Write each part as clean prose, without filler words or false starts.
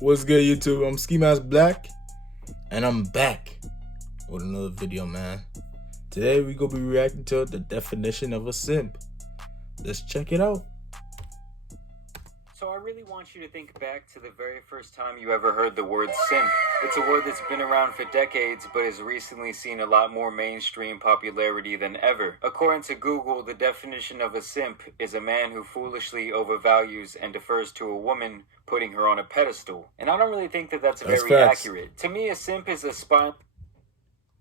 What's good, YouTube? I'm Ski Mask Black, and I'm back with another video, man. Today we gonna be reacting to the definition of a simp. Let's check it out. So I really want you to think back to the very first time you ever heard the word simp. It's a word that's been around for decades, but has recently seen a lot more mainstream popularity than ever. According to Google, the definition of a simp is a man who foolishly overvalues and defers to a woman, putting her on a pedestal. And I don't really think that that's very facts. accurate. To me, a simp is a spineless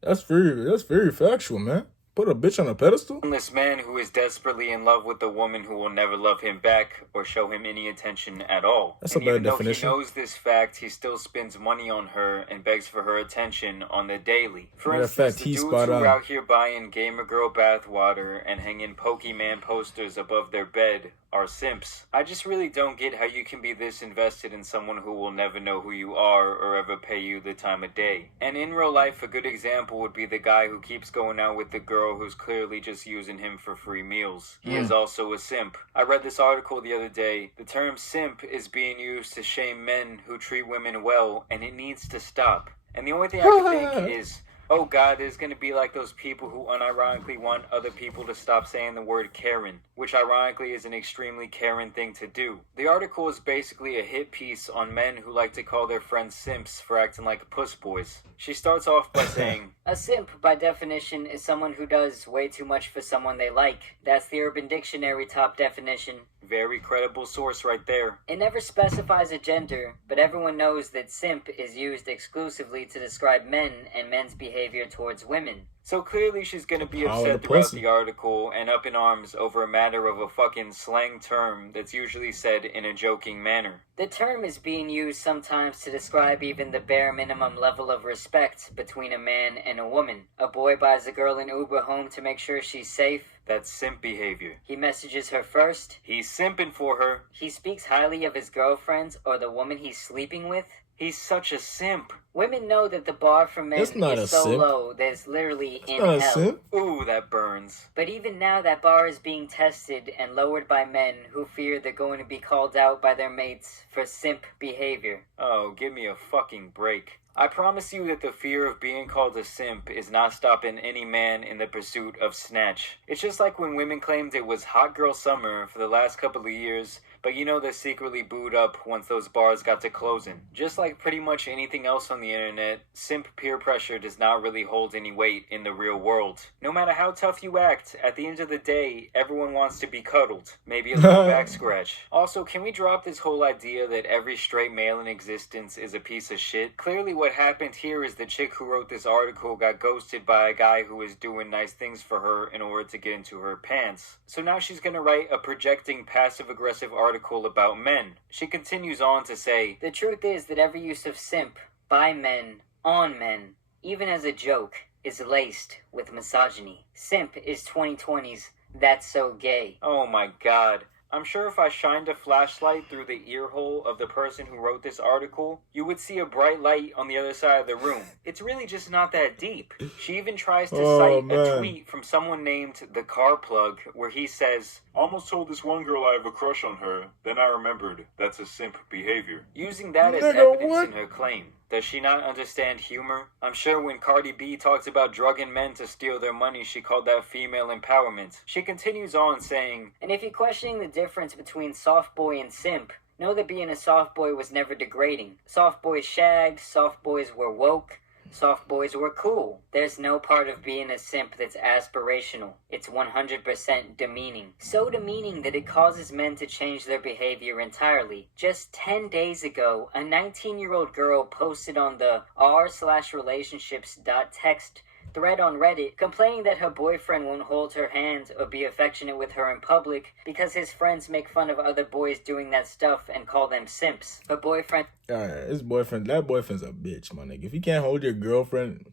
That's very factual, man. Put a bitch on a pedestal? man who is desperately in love with a woman who will never love him back or show him any attention at all. That's and a bad even definition. Though he knows this fact, he still spends money on her and begs for her attention on the daily. For instance, the dudes who are out here buying gamer girl bathwater and hanging Pokemon posters above their bed are simps. I just really don't get how you can be this invested in someone who will never know who you are or ever pay you the time of day. And in real life, a good example would be the guy who keeps going out with the girl who's clearly just using him for free meals. He is also a simp. I read this article the other day. The term simp is being used to shame men who treat women well, and it needs to stop. And the only thing I can think is, oh God, there's going to be like those people who unironically want other people to stop saying the word Karen, which ironically is an extremely Karen thing to do. The article is basically a hit piece on men who like to call their friends simps for acting like puss boys. She starts off by saying, a simp, by definition, is someone who does way too much for someone they like. That's the Urban Dictionary top definition. Very credible source right there. It never specifies a gender, but everyone knows that simp is used exclusively to describe men and men's behavior towards women. So clearly she's gonna be upset throughout the article and up in arms over a matter of a fucking slang term that's usually said in a joking manner. The term is being used sometimes to describe even the bare minimum level of respect between a man and a woman. A boy buys a girl an Uber home to make sure she's safe. That's simp behavior. He messages her first. He's simping for her. He speaks highly of his girlfriends or the woman he's sleeping with. He's such a simp. Women know that the bar for men is so low that it's literally in hell. Ooh, that burns. But even now that bar is being tested and lowered by men who fear they're going to be called out by their mates for simp behavior. Oh, give me a fucking break. I promise you that the fear of being called a simp is not stopping any man in the pursuit of snatch. It's just like when women claimed it was hot girl summer for the last couple of years, but you know they're secretly booed up once those bars got to closing. Just like pretty much anything else on the internet, simp peer pressure does not really hold any weight in the real world. No matter how tough you act, at the end of the day, everyone wants to be cuddled. Maybe a little back scratch. Also, can we drop this whole idea that every straight male in existence is a piece of shit? Clearly what happened here is the chick who wrote this article got ghosted by a guy who was doing nice things for her in order to get into her pants. So now she's gonna write a projecting passive-aggressive article about men. She continues on to say, the truth is that every use of simp by men, on men, even as a joke, is laced with misogyny. Simp is 2020's That's So Gay. Oh my God. I'm sure if I shined a flashlight through the ear hole of the person who wrote this article, you would see a bright light on the other side of the room. It's really just not that deep. She even tries to cite a tweet from someone named The Car Plug, where he says, "Almost told this one girl I have a crush on her, then I remembered that's a simp behavior." Using that as evidence in her claim. Does she not understand humor? I'm sure when Cardi B talks about drugging men to steal their money, she called that female empowerment. She continues on saying, and if you're questioning the difference between soft boy and simp, know that being a soft boy was never degrading. Soft boys shagged, soft boys were woke, soft boys were cool. There's no part of being a simp that's aspirational. It's 100% demeaning. So demeaning that it causes men to change their behavior entirely. Just 10 days ago, a 19-year-old girl posted on the r/relationships.text thread on Reddit complaining that her boyfriend won't hold her hand or be affectionate with her in public because his friends make fun of other boys doing that stuff and call them simps. Her boyfriend... that boyfriend's a bitch, my nigga. If you can't hold your girlfriend's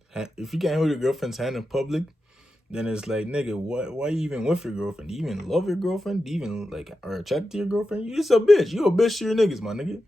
hand in public, then it's like, nigga, why you even with your girlfriend? Do you even love your girlfriend? Do you even, are attracted to your girlfriend? You just a bitch. You a bitch to your niggas, my nigga.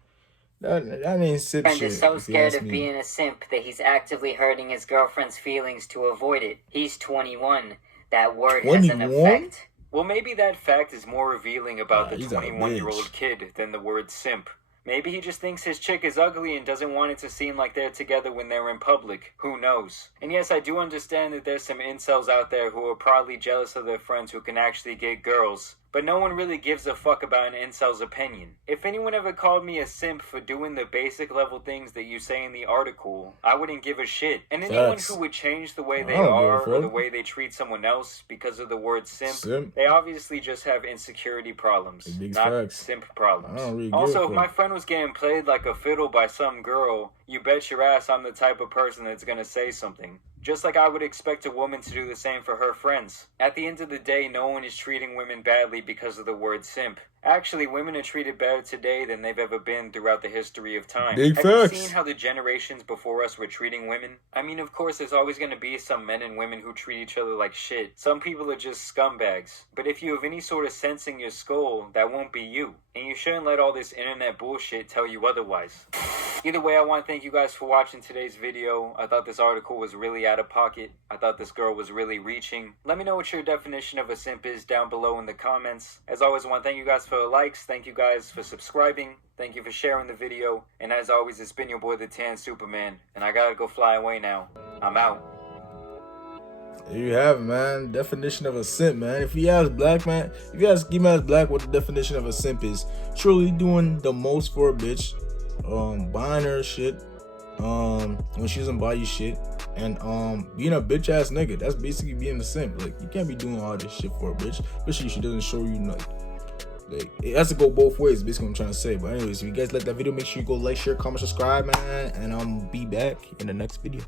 That ain't simp shit. Friend is so scared of being a simp that he's actively hurting his girlfriend's feelings to avoid it. He's 21. That word has an effect. Well, maybe that fact is more revealing about the 21-year-old kid than the word simp. Maybe he just thinks his chick is ugly and doesn't want it to seem like they're together when they're in public. Who knows? And yes, I do understand that there's some incels out there who are probably jealous of their friends who can actually get girls. But no one really gives a fuck about an incel's opinion. If anyone ever called me a simp for doing the basic level things that you say in the article, I wouldn't give a shit. And anyone who would change the way they are or the way they treat someone else because of the word simp, they obviously just have insecurity problems, not simp problems. Really also, if my friend was getting played like a fiddle by some girl, you bet your ass I'm the type of person that's gonna say something. Just like I would expect a woman to do the same for her friends. At the end of the day, no one is treating women badly because of the word simp. Actually, women are treated better today than they've ever been throughout the history of time. Have you seen how the generations before us were treating women? I mean, of course, there's always going to be some men and women who treat each other like shit. Some people are just scumbags. But if you have any sort of sense in your skull, that won't be you. And you shouldn't let all this internet bullshit tell you otherwise. Either way, I want to thank you guys for watching today's video. I thought this article was really out of pocket. I thought this girl was really reaching. Let me know what your definition of a simp is down below in the comments. As always, I want to thank you guys for the likes. Thank you guys for subscribing. Thank you for sharing the video. And as always, it's been your boy, the Tan Superman. And I gotta go fly away now. I'm out. There you have it, man. Definition of a simp, man. If you ask Black, man, if you ask Ski Mask Black what the definition of a simp is, truly doing the most for a bitch, buying her shit, when she doesn't buy you shit, and being a bitch ass nigga. That's basically being a simp. Like, you can't be doing all this shit for a bitch, especially if she doesn't show you nothing. Like, it has to go both ways, basically what I'm trying to say. But anyways, if you guys like that video, make sure you go like, share, comment, subscribe, man, and I'll be back in the next video.